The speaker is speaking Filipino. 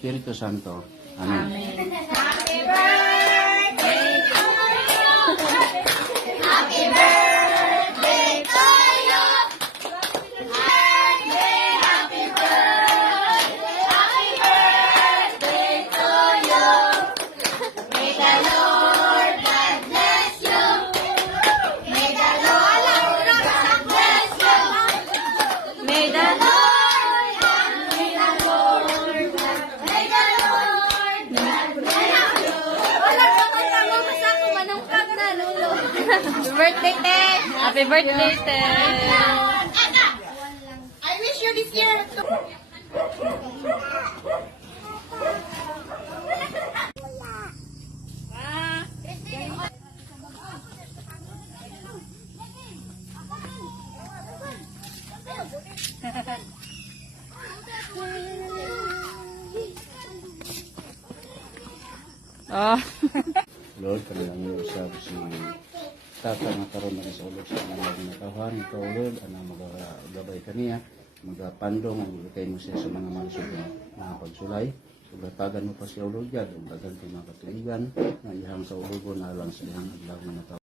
Espiritu Santo. Amen. Happy birthday to you. Happy birthday to you. Happy birthday to you. May the Lord God bless you. May the Lord God bless you. May the Lord, may the Lord, may the Lord God bless you. Wala ka pa tama sa ako manong kag na lolo. Happy birthday, Te. Happy birthday, Te. Aka, I wish you this year to... Oh. Lord, kami lang usap si Tata nga karon na sa ulog sa mga nakawan. Ikaw, Lord, ang magagabay kaniya, magapandong ang ilitay mo siya sa mga mansog na mga pagsulay. Sugatagan mo pa siya ulog yan, ug dagan kay mga katuigan, na ihang sa ulugon na lang sa ihang adlaw na